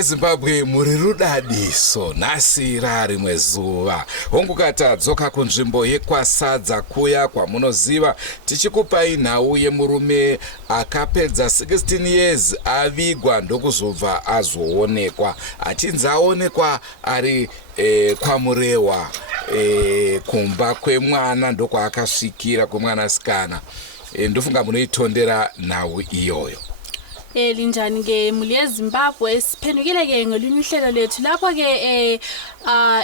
Zimbabwe muri rudadiso nhasi rimwe zuva hongukatadzoka kunzvimbo yekwasadza kuya kwamunoziva tichikupai nhau yemurume akapedza 16 years avigwa ndokuzobva azoonekwa achinzi aonekwa ari kwamurewa kumba kwemwana ndokwaakasvikira kwemwanasikana ndofunga munoitondera nhau iyoyo. Linjani ke muli eZimbabwe siphendukile ke ngelinye uhlelo lethu lapho ke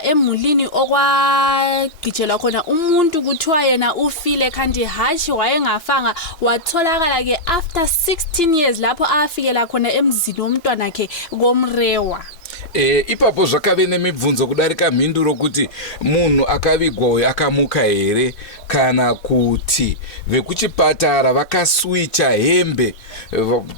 emulini okwagitshelwa khona umuntu kuthiwa yena ufile kanti hashi wayengafanga watholakala ke after 16 years lapho afikela khona emzini womntwana wakhe komrewa. Ipapo zvakave nemibvunzo kudarika mhinduro kuti munhu akavigwa akamuka here kana kuti vekuchipatara vakaswicha hembe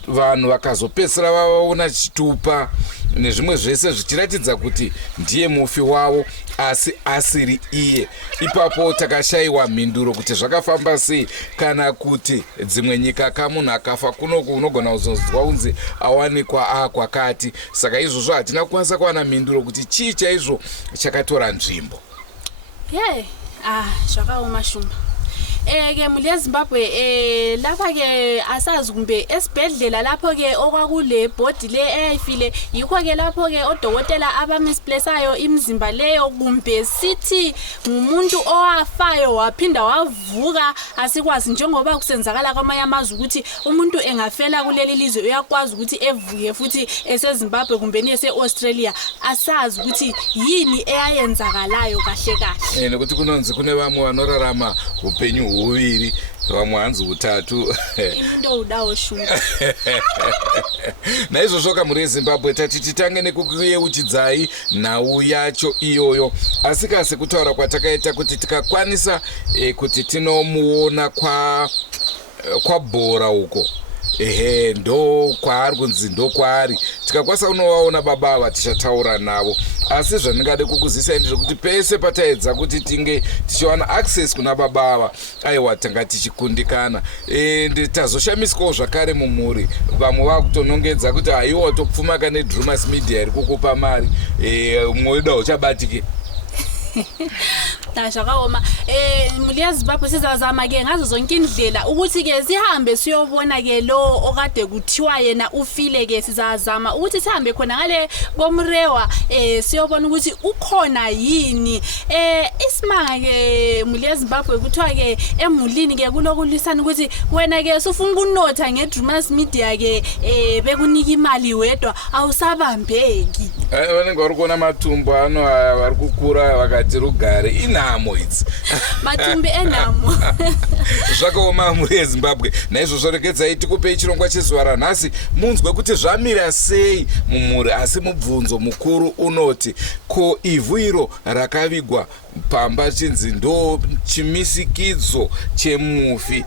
vanhu vakazopesera vavaona chitupa nezvimwe zvese zvichiratidza kuti ndiye mufi wavo asi asiri iye. Ipapo takashayiwa mhinduro kuti zvakafamba sei kana kuti dzimwe nyika kamunhu akafa kunoku unogona kuzonzwa unzi awanikwa akwakati. Saka izvozvo hatina kukwanisa kuwana mhinduro kuti chii chaizvo chakatora nzvimbo. Zvakaoma shumba. Ke muli eZimbabwe lapha ke asazi kumbe esibhedlela lapho ke okwakule body le eyayifile yikho ke lapho ke odokotela abamisplaceayo imizimba leyo kumbe sithi ngumuntu owafayo waphinda wavuka asikwazi njengoba kusenzakala kwamanye amazwe ukuthi umuntu engafela kuleli lizwe uyakwazi ukuthi evuke futhi eseZimbabwe kumbe ni eseAustralia asazi ukuthi yini eyayenzakalayo kahle kahle. Nokuthi kunonzi kune vamwe vanorarama upenyu uviri vamwe hanzi utatu into udawo shumba. Naizvozvo kamuri eZimbabwe tati titange nekukuyeuchidzai nhau yacho iyoyo asi kasi kutaura kwatakaita kuti tikakwanisa kuti tinomuona kwabhora uko ndo kwaari kunzi ndo kwaari tikakwanisa kunovaona baba ava tichataura navo asi zvandingade kukuzisai ndezvekuti pese pataedza kuti tinge tichiwana access kuna baba ava aiwa tanga tichikundikana tazoshamiswawo zvakare mumhuri vamwe vakutonongedza kuti aiwa topfumaka neDrumas Media iri kukupa mari mwoida uchabatike. Zvakaoma. Muli eZimbabwe sizazama ke ngazo zonke indlela ukuthi ke sihambe siyobona ke lo okade kuthiwa yena ufile ke sizazama ukuthi sihambe khona ngale komrewa siyobona ukuthi ukhona yini. Isimanga ke muli eZimbabwe kuthiwa ke emulini ke kulokulisana ukuthi wena ke sufuna ukunotha ngeDrumas Media ke bekunika imali wedwa awusabambeki. Vanenge vari kuona matumbu ano vari kukura vakati rugare inamo idzi matumbi enamo. Zvakaoma muri eZimbabwe naizvozvo rekedzai tikupei chirongwa chezuva ranhasi munzwe kuti zvamira sei mumhuri asi mubvunzo mukuru unoti ko ivhu iro rakavigwa pamba chinzi ndo chimisikidzo chemufi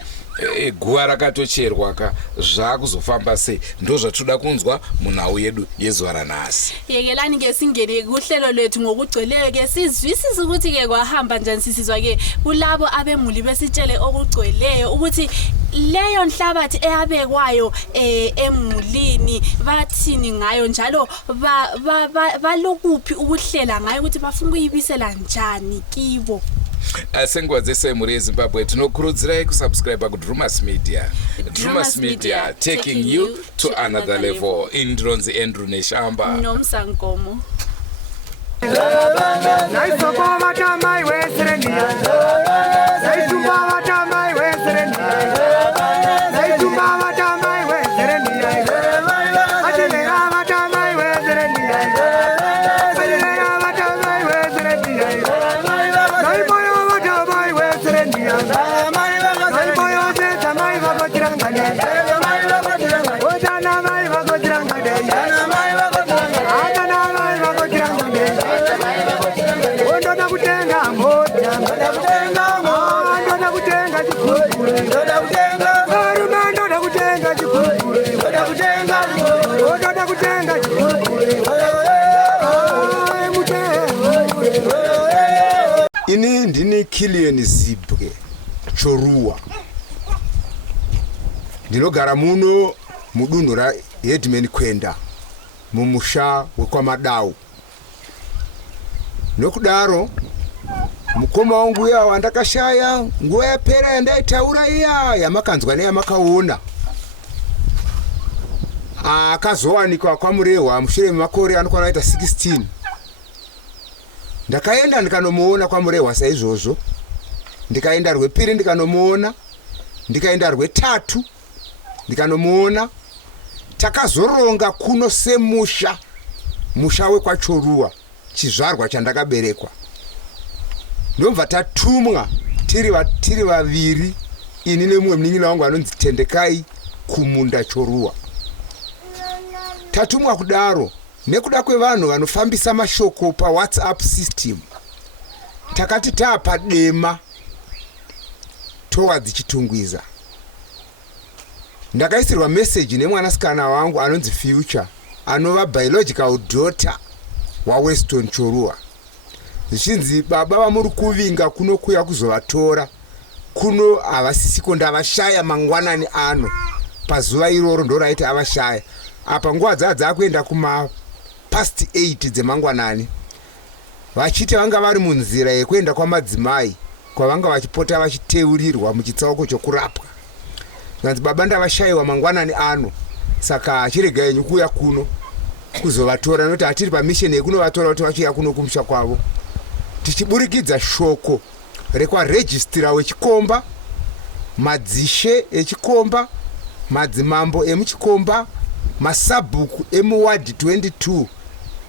guva rakatocherwa ka zvakuzofamba sei ndo zvatoda kunzwa munhau yedu yezuva ranhasi. Yekelani ke singene kuhlelo lethu ngokugcweleyo ke sizwisisa ukuthi ke kwahamba njani sisizwa ke kulabo abemuli besitshele okugcweleyo ukuthi leyo nhlabathi eyabekwayo emulini bathini ngayo njalo balokuphi ukuhlela ngayo ukuthi bafuna ukuyibisela njani kibo. senguva dzese muri yezimbabwe tinokurudzirai kusubscribe kudrumas media. Drumas Media, taking you to another level. Indronzi Andrew Neshamba Nomsankomo. Ini ndini Killian Zibwe Chorua. Ndinogara muno mudunhu raHeadman Kwenda mumusha wekwaMadau. Nokudaro mukoma wangu uya wandakashaya nguva yapera yandaitaura iya yamakanzwa neyamakaona akazowanikwa kwaMurehwa mushure memakore anokwana aita 16. Ndakaenda ndikanomuona kwaMurehwa saizvozvo, ndikaenda rwepiri ndikanomuona, ndikaenda rwetatu ndikanomuona. Takazoronga kuno semusha, musha wekwaChorua, chizvarwa chandakaberekwa. Ndobva tatumwa tiri vaviri, ini nemumwe munin'ina wangu anonzi Tendekai, kumunda Chorua. Tatumwa kudaro nekuda kwevanhu vanofambisa mashoko paWhatsApp system. Takati taapadema towards Chitungwiza. Ndakaisirwa message nemwanasikana wangu anonzi Future, anova biological daughter waWeston Chorua. Zvichinzi baba vamuri kuvinga kuno kuya kuzovatora, kuno havasisiko ndavashaya mangwanani ano. Pazuva iroro ndoraiti avashaya. Apa nguva dzakuenda kuma past 8 dzemangwanani, vachiti vanga vari munzira yekuenda kwamadzimai kwavanga vachipota vachiteurirwa muchitsauko chokurapwa. Zvanzi baba ndavashayiwa mangwanani ano, saka achiregai kuuya kuno kuzovatora, nokuti hatiri pamisheni yekunovatora kuti vachiuya kuno kumusha kwavo. Tichiburikidza shoko rekwarejistira wechikomba, madzishe echikomba, madzimambo emuchikomba, masabhuku emuwadi 22.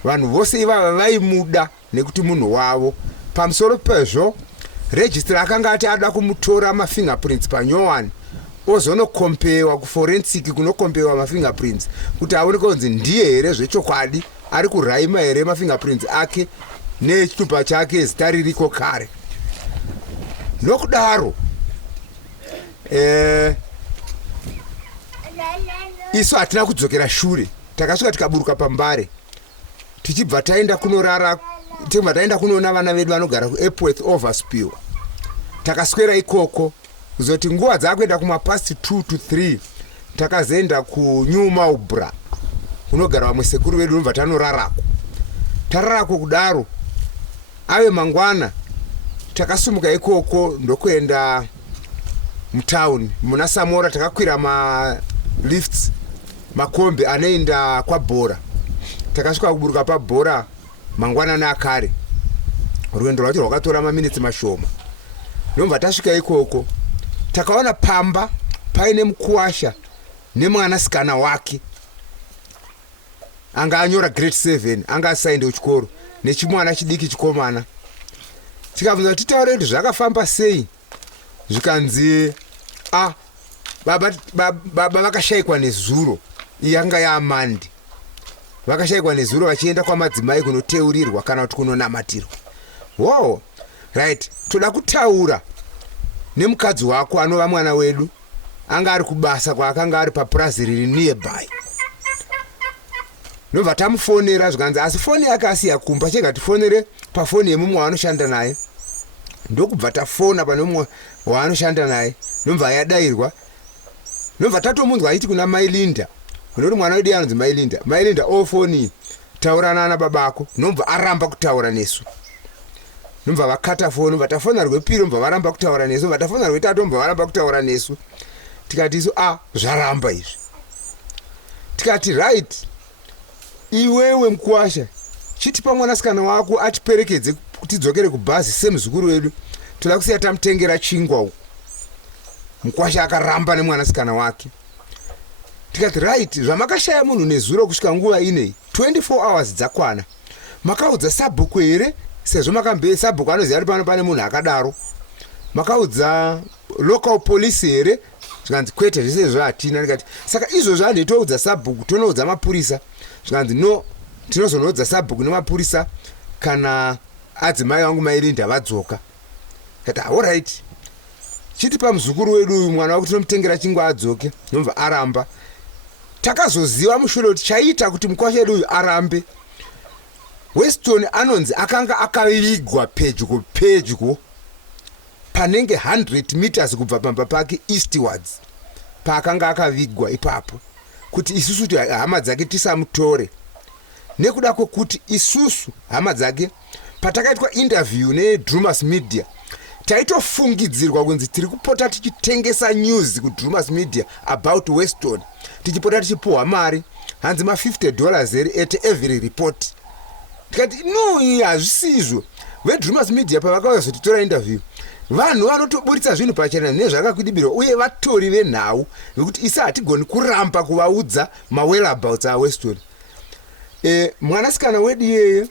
Vanhu vose ivava vaimuda nekuti munhu wavo. Pamusoro pezvo, rejistira akanga ati ada kumutora mafingerprints panyowani, ozonokompewa kuforensic kunokompewa mafingerprints kuti aoneke kunzi ndiye here zvechokwadi ari kuraima here mafingerprints ake nechitupa chake zita ririko kare. Nokudaro isu hatina kudzokera shure, takasvika tikaburuka paMbare, tichibva taenda kunorara, tichibva taenda kunoona vana vedu vanogara kuEpworth Overspill. Takaswera ikoko kuzoti nguva dzakuenda kumapast 2 to 3 takazoenda kuNew Marlborough kunogara vamwe sekuru vedu nobva tanorarako. Tararako kudaro ave mangwana takasumuka ikoko ndokuenda mutauni muna Samora. Takakwira malifts makombi anoenda kwaBhora. Takasvika kuburuka paBhora mangwanani akare. Rwendo rwacho rwakatora maminitsi mashoma. Nobva tasvika ikoko takaona pamba paine mukuwasha nemwanasikana wake anga anyora grade 7, anga asaenda kuchikoro nechimwana chidiki chikomana. Tikabvunza kuti titaure kuti zvakafamba sei, zvikanzi baba vakashayikwa nezuro. Yanga yaamandi, vakashayikwa nezuro vachienda kwamadzimai kunoteurirwa kana kuti kunonamatirwa. Wow, right. Toda kutaura nemukadzi wako anova mwana wedu, anga ari kubasa kwaakanga ari papurazi riri nearby. Nobva tamufonera zvikanzi asi foni yake asiya kumba, chega tifonere pafoni yemumwe waanoshanda naye. Ndokubva tafona pane mumwe waanoshanda naye, nobva yadairwa. Nobva tatomunzwa achiti kuna Mai Linda, nekuti mwana wedu anonzi Mai Linda. Mai Linda ofoni taurana nababako, nobva aramba kutaura nesu. nobva vakata foni, vatafona rwepiri mbva varamba kutaura nesu, vatafona rwetatu mbva varamba kutaura nesu. Tikati isu zvaramba izvi. Tikati right, iwewe Mukuwasha, chitipa mwanasikana wako atiperekedze tidzokere kubhazi semuzukuru wedu, toda kusiya tamutengera chingwa uku. Mukuwasha akaramba nemwanasikana wake. Tikati right, zvamakashaya munhu nezuro kusvika nguva inei 24 hours dzakwana, makaudza sabhuku here? Sezvo makambe sabhuku anoziva kuti pano pane munhu akadaro. Makaudza local police here? Zvikanzi kwete, zvese izvo hatina. Ndikati saka izvozvo hanhu toudza sabhuku tonoudza mapurisa? Zvikanzi no, tinozonoudza sabhuku nemapurisa kana adzimai vangu Mailinda vadzoka. Kati alright, chitipa muzukuru wedu uyu mwana wako tinomutengera chingwa adzoke. Nobva aramba. Takazoziva mushure kuti chaita kuti Mukuwasha wedu uyu arambe, Weston anonzi akanga akavigwa pedyo panenge 100 meters kubva pamba pake eastwards, paakanga akavigwa ipapo, kuti isusu kuti hama dzake tisamutore. Nekuda kwekuti isusu hama dzake patakaitwa interview neDrumas Media, taitofungidzirwa kunzi tiri kupota tichitengesa news kuDrumas Media about Weston, tichipota tichipuhwa mari hanzi $50 here at every report. Tikati no, hazvisizvo. VeDrumas Media pavakazotitora interview, vanhu vanotoburitsa zvinhu pachena nezvakakwidibirwa, uye vatori venhau vekuti isi hatigoni kuramba kuvaudza mawhereabouts aWeston. Mwanasikana wedu iyeye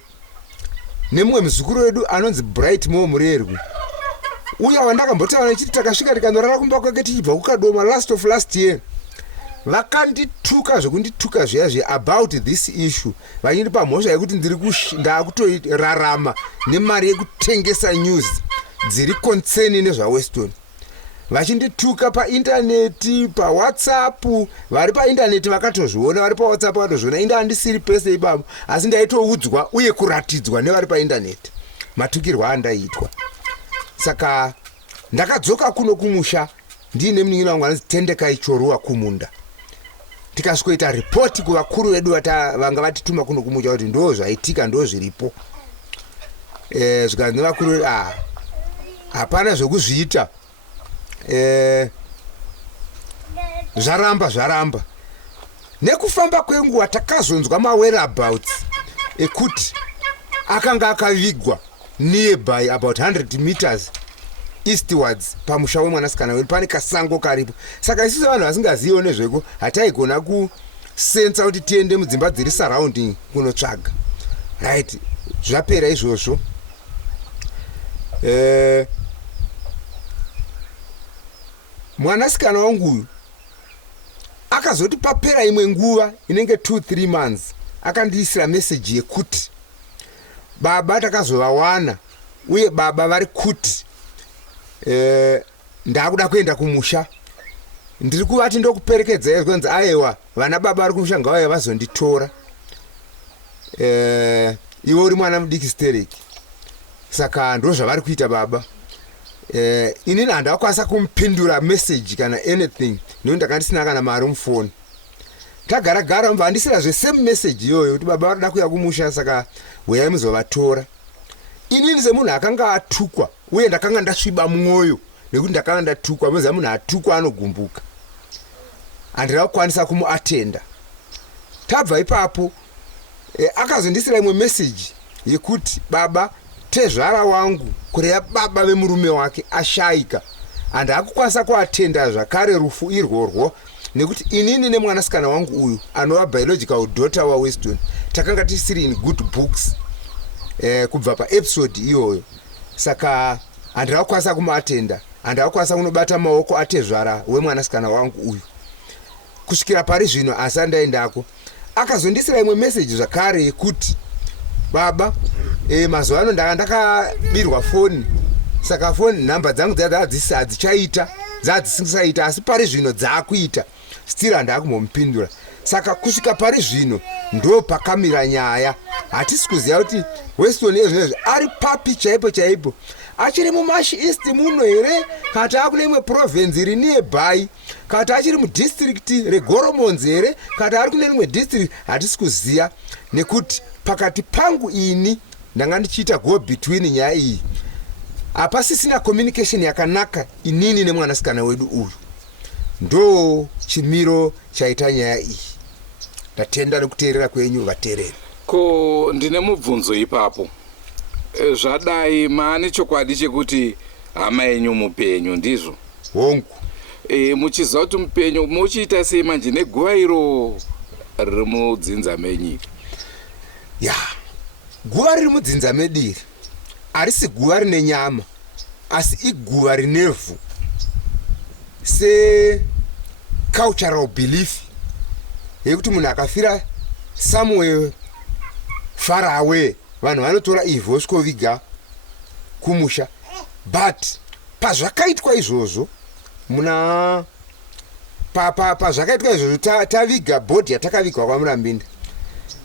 nemumwe muzukuru wedu anonzi Bright Mo Murerwi, uya wandakambotaura nechiti takasvika tikanorara kumba kwake tichibva kukadoma last year, vakandituka zvekundituka zviya about this issue, vachindipa mhosva yekuti ndakutorarama nemari yekutengesa news dziri concern nezvaWeston. Vachindituka paintaneti, paWhatsApp, vari paintaneti vakatozviona, vari paWhatsApp vakatozviona. Inda handisiri pese ipapo, asi ndaitoudzwa uye kuratidzwa nevari paintaneti matukirwa andaitwa. Saka ndakadzoka kuno kumusha ndiine munin'ina wangu anonzi Tendekai Choruwa kumunda. Tikasvikoita report kuvakuru vedu vanga vatituma kuno kumusha kuti ndo zvaitika, ndo zviripo. Zvikanzi nevakuru, hapana zvekuzviita, zvaramba. Nekufamba kwenguva takazonzwa mawhereabouts ekuti akanga akavigwa nearby about 100 meters eastwards pamusha wemwanasikana wedu, pane kasango karipo. Saka isusu vanhu vasingaziviwo nezveko hataigona kusensa kuti tiende mudzimba dziri surrounding kunotsvaga. Right, zvapera izvozvo. Mwanasikana wangu uyu akazoti papera imwe nguva inenge 2-3 months akandiisira message yekuti baba takazovawana, uye baba vari kuti ndakuda kuenda kumusha, ndiri kuvati ndokuperekedza kwenzi aiwa vana baba vari kumusha ngavauya vazonditora, iwe uri mwana mudiki stereki. Saka ndo zvavari kuita baba. Inini handakwanisa kumupindura message kana anything, nekuti ndakandisina kana mari mufoni. Tagara mva handisirazve same message iyoyo kuti baba varida kuya kumusha, saka uyai muzovatora. Inini semunhu akanga atukwa, uye ndakanga ndasviba mwoyo nekuti ndakanga ndatukwa. Moziva munhu atukwa anogumbuka. Handina kukwanisa kumuatenda. Tabva ipapo akazondisira imwe message yekuti baba, tezvara wangu kureva baba vemurume wake ashayika, handakukwanisa kuatenda zvakare rufu irworwo, nekuti inini nemwanasikana wangu uyu anova biological daughter waWeston takanga tisiri in good books kubva paepisode iyoyo. Saka handakukwanisa kumuatenda, handakukwanisa kunobata maoko atezvara wemwanasikana wangu uyu kusvikira pari zvino. Asi andaendako akazondisira imwe message zvakare yekuti baba, mazuva ano ndakabirwa foni, saka foni nhamba dzangu hadzichaita, dzadzisisaita, asi pari zvino dzaakuita, still handakumupindura. Saka kusvika pari zvino ndo pakamira nyaya. Hatisi kuziva kuti Weston ezvinezvi ari papi chaipo, achiri muMashi East muno here, kati akune imwe province iri nearby, kati achiri mudistrict reGoromonzi here, kati ari kune imwe district, hatisi kuziva. Nekuti pakati pangu ini ndanga ndichiita go between nyaya iyi, apa sisina communication yakanaka inini nemwanasikana wedu uyu. Ndo chimiro chaita nyaya iyi. Ndatenda nekuteerera kwenyu vateereri. Ko ndine mubvunzo ipapo. Zvadai maane chokwadi chekuti hama yenyu mupenyu ndizvo? Hongu. Muchiziva kuti mupenyu muchiita sei manje neguva iro riri mudzinza menyika? Ya, guva riri mudzinza mediri harisi guva rine nyama, asi iguva rinevhu. Se cultural belief yekuti munhu akafira somewhere far away, vanhu vanotora ivhu vosvikoviga kumusha. But pazvakaitwa izvozvo muna pazvakaitwa izvozvo taviga bhodhi yatakavigwa kwaMurambinda,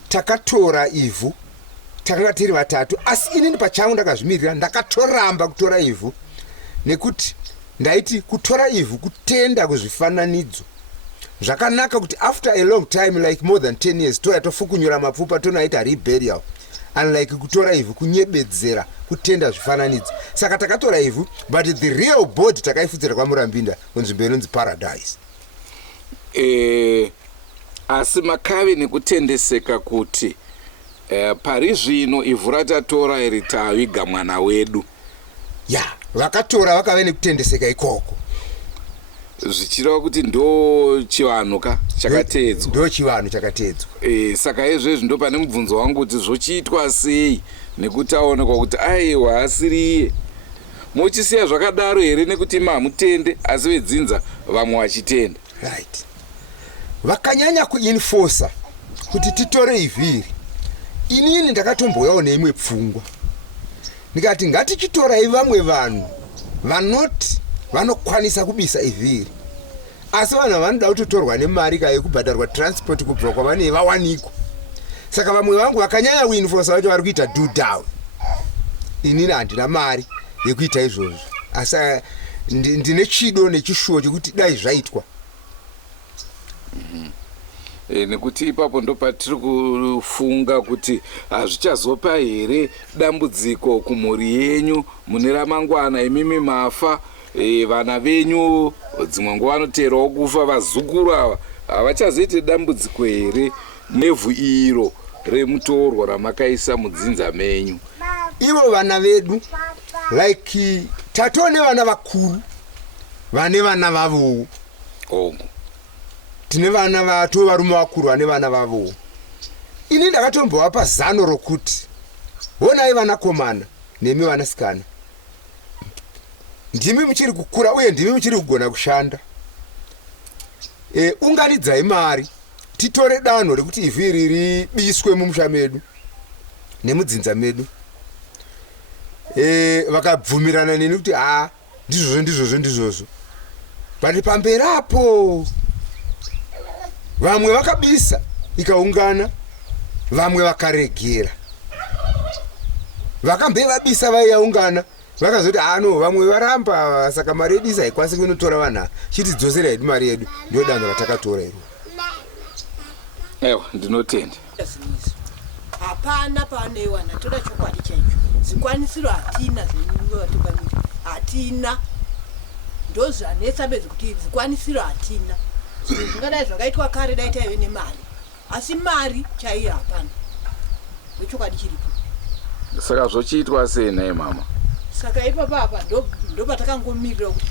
takatora ivhu, takanga tiri vatatu, asi inini pachangu ndakazvimirira, ndakatoramba kutora ivhu nekuti ndaiti kutora ivhu kutenda kuzvifananidzo zvakanaka, kuti after a long time like more than 10 years toya tofukunyura mapfupa tonaita reburial, unlike kutora ivhu kunyebedzera kutenda zvifananidzo. Saka takatora ivhu, but the real body takaifudzira kwaMurambinda kunzvimbo inonzi Paradise. Asi makave nekutendeseka kuti pari zvino ivhu ratatora iri taviga mwana wedu. Ya, vakatora vakave nekutendeseka ikoko. Zvichireva kuti ndo chivanhu ka chakateedzwa. Ndo chivanhu chakateedzwa. Saka izvezvi ndo pane mubvunzo wangu kuti zvochiitwa sei nekuti aonekwa kuti aiwa asiriye. Muchisiya zvakadaro here nekuti mamutende asi vedzinza vamwe vachitenda? Right. Vakanyanya kuinforsa kuti titore ivhiri. Inini ndakatomboyawo neimwe pfungwa. Ndikati ngatichitorai vamwe vanhu vanoti vanokwanisa kubisa ivhiri, asi vanhu vanoda kutotorwa nemari yekubhadharwa transport kubva kwavanenge vawanikwa. Saka vamwe vangu vakanyanya kuinforsa vacho vari kuita do down. Inini handina mari yekuita izvozvo, asi ndine chido nechishuwo chekuti dai zvaitwa. Nekuti ipapo ndo patiri kufunga kuti hazvichazopa here dambudziko kumhuri yenyu mune ramangwana, imimi mafa, vana venyu dzimwe nguva vanoteerawo kufa, vazukuru ava havachazoite dambudziko here nevhu iro remutorwa ramakaisa mudzinza menyu? Ivo vana vedu, like tatoo nevana vakuru vane vana vavowo. Tine vana vato varume vakuru vane vana vavowo. Ini ndakatombovapa zano rokuti honai vanakomana nemi vanasikana, ndimi muchiri kukura uye ndimi muchiri kugona kushanda. Unganidzai mari titore danho rekuti ivhu iri ribiswe mumusha medu nemudzinza medu. Vakabvumirana neni kuti ndizvozvo. But pamberapo vamwe vakabisa ikaungana, vamwe vakaregera. Vakambe vabisa vaiyaungana vakazoti no vamwe varamba, saka mari yedu haikwanisi kunotora vanhu, chitidzosera hedu mari yedu. Ndio danho ratakatora iro. Ewa, ndinotenda. Hapana paanoiwana toda chokwadi chaicho. Zvikwanisiro hatina zvinova hatina. Ndo zvanetsa bedzi kuti zvikwanisiro hatina. Zvingadai zvakaitwa kare dai taive nemari, asi mari chaiyo hapana. Ndochokwadi chiripo. Saka zvochiitwa sei naye mama? Saka ipapa apa ndo patakangomirira kuti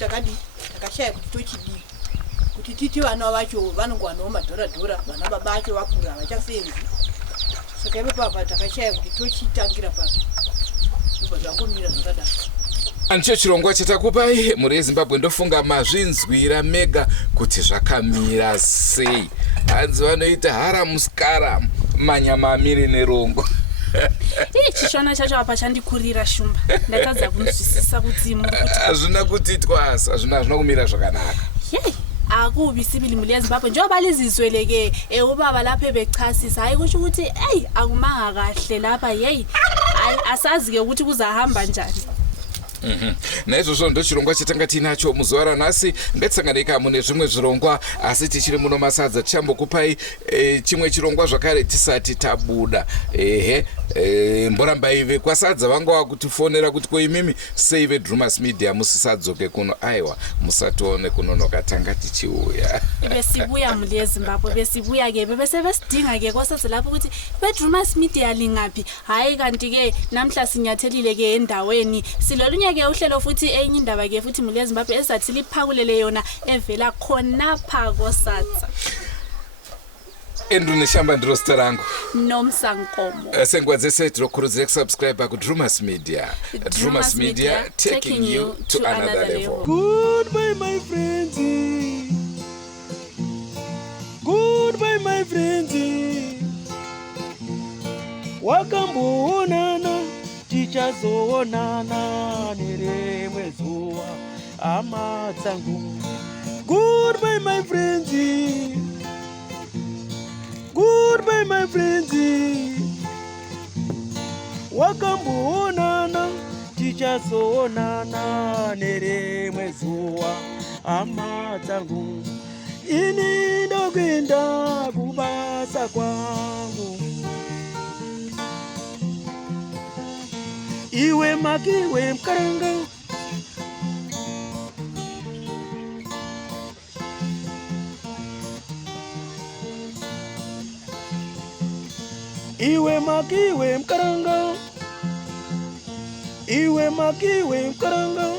takashaya kuti tochidii, kuti titi vana vacho vanongowanawo madhora, vana baba vacho vakura havachafenzi. Saka ipapa apa takashaya kuti tochitangira papi, ndobva zvangomira zvakadaro. Andicho chirongwa chatakupai muri yeZimbabwe. Ndofunga mazvinzwira mega kuti zvakamira sei. Hanzi vanoita haramuskara manyama amiri nerongo. Chishona chacho apa chandikurira shumba. Ndakadza kunzwisisa kuti muri kuti hazvina kutitwa, hazvina kumira zvakanaka. akubi sibili muri yeZimbabwe njengoba lizizweleke ubaba lapha ebechasisa hayi kusho ukuthi akumanga kahle lapha asazi ke ukuthi kuzahamba njani. naizvozvo ndo chirongwa chatanga tinacho muzuva ranhasi. Ngatisanganei mune zvimwe zvirongwa, asi tichiri muno masadza tichambokupai chimwe chirongwa zvakare tisati tabuda. Mborambai vekwasadza vanga vakutifonera kuti ko imimi sei veDrumas Media musisadzoke kuno. Aiwa, musatione kunonoka tanga tichiuya. Besibuya muli eZimbabwe, besibuya ke bese besidinga ke kwasadza lapho ukuthi veDrumas Media lingaphi. Hayi kanti ke namhla sinyathelile ke endaweni silolunye ke uhlelo futhi enye indaba ke futhi muli eZimbabwe esathi liphakulele yona evela khonapha kosadza. Endrune shamba ndiro zita rangu Nomsankomo. Sengwa dzese tinokurudzira kusubscribe kuDrumas Media. Drumas Media, taking you to another level. Goodbye my friends. Goodbye my friends. Wakamboonana tichazoonana nerimwe zuva hama dzangu. Goodbye my friends. Goodbye my friends. Wakamboonana tichazoonana nerimwe zuva hama dzangu. Ini ndokwenda kubasa kwangu. Iwe makiwe mkaranga. Iwe makiwe mkaranga. Iwe makiwe mkaranga.